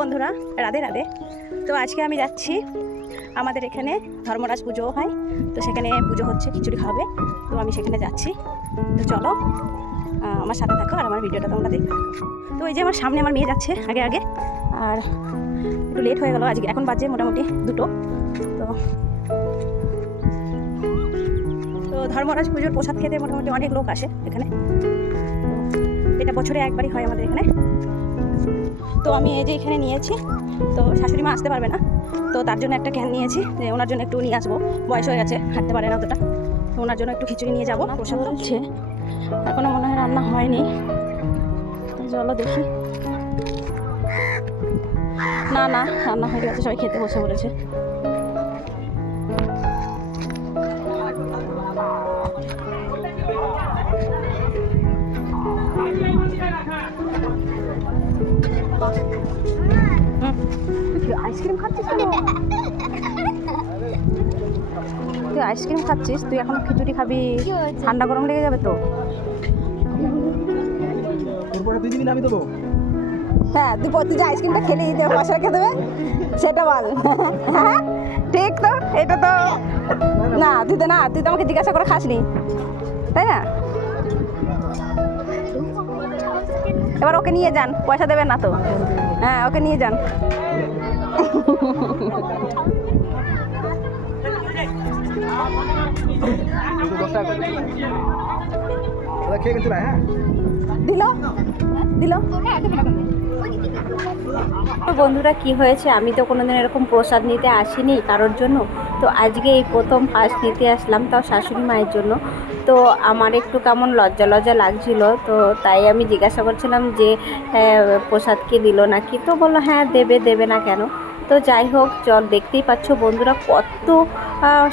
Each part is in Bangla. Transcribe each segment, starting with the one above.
বন্ধুরা, রাধে রাধে। তো আজকে আমি যাচ্ছি, আমাদের এখানে ধর্মরাজ পুজো হয়, তো সেখানে পুজো হচ্ছে, খিচুড়ি খাবে, তো আমি সেখানে যাচ্ছি। তো চলো আমার সাথে থাকো আর আমার ভিডিওটা তোমরা দেখতে থাকো। তো এই যে আমার সামনে আমার মেয়ে যাচ্ছে আগে আগে, আর একটু লেট হয়ে গেল আজকে, এখন বাজে মোটামুটি 2টো। তো ধর্মরাজ পুজোর প্রসাদ খেতে মোটামুটি অনেক লোক আসে এখানে, এটা বছরে একবারই হয় আমাদের এখানে। তো আমি এই যে এখানে নিয়েছি, তো শাশুড়ি মা আসতে পারবে না, তো তার জন্য একটা ক্যান নিয়েছি, যে ওনার জন্য একটু নিয়ে আসবো, বয়স হয়ে গেছে, হাঁটতে পারে না অতটা, তো ওনার জন্য একটু খিচুড়ি নিয়ে যাবো। প্রসাদ হচ্ছে, এখনো মনে হয় রান্না হয়নি, তো চলো দেখি। না না, রান্না হয়ে গেছে, সবাই খেতে বসে পড়েছে। আইসক্রিম খাচ্ছিস কেন? তুই আইসক্রিম খাচ্ছিস, তুই এখন খিচুড়ি খাবি, ঠান্ডা গরম লেগে যাবে তো। হ্যাঁ, তুই যে আইসক্রিমটা খেলি পয়সা রেখে দেবে, সেটা বল। হ্যাঁ ঠিক, তো এটা তো না, তুই তো আমাকে জিজ্ঞাসা করে খাসনি, তাই না? এবার ওকে নিয়ে যান, পয়সা দেবেন না তো। হ্যাঁ, ওকে নিয়ে যান। দিল দিল। তো বন্ধুরা, কি হয়েছে, আমি তো কোনোদিন এরকম প্রসাদ নিতে আসিনি কারোর জন্য, তো আজকে এই প্রথম ফার্স্ট নিতে আসলাম, তাও শাশুড়ি মায়ের জন্য। তো আমার একটু কেমন লজ্জা লজ্জা লাগছিল, তো তাই আমি জিজ্ঞাসা করছিলাম যে প্রসাদ কি দিল নাকি, তো বললো হ্যাঁ দেবে, দেবে না কেন। তো যাই হোক, চল, দেখতেই পাচ্ছ বন্ধুরা কত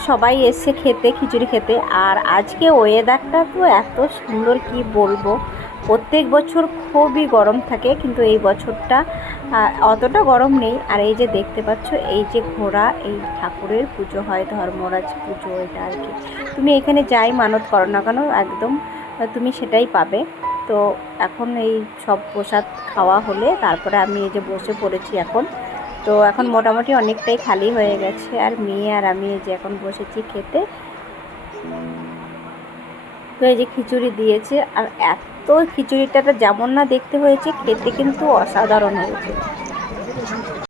সবাই এসছে খেতে, খিচুড়ি খেতে। আর আজকে ওয়েদারটা তো এত সুন্দর, কি বলবো। প্রত্যেক বছর খুবই গরম থাকে, কিন্তু এই বছরটা অতটা গরম নেই। আর এই যে দেখতে পাচ্ছ, এই যে ঘোড়া, এই ঠাকুরের পুজো হয়, ধর্মরাজ পুজো এটা আর কি। তুমি এখানে যাই মানত করো না কেন, একদম তুমি সেটাই পাবে। তো এখন এই সব প্রসাদ খাওয়া হলে তারপরে আমি এই যে বসে পড়েছি এখন। তো এখন মোটামুটি অনেকটাই খালি হয়ে গেছে, আর মেয়ে আর আমি এই যে এখন বসেছি খেতে। তো এই যে খিচুড়ি দিয়েছে, আর এত খিচুড়িটা যেমন না দেখতে হয়েছে, খেতে কিন্তু অসাধারণ হয়েছে।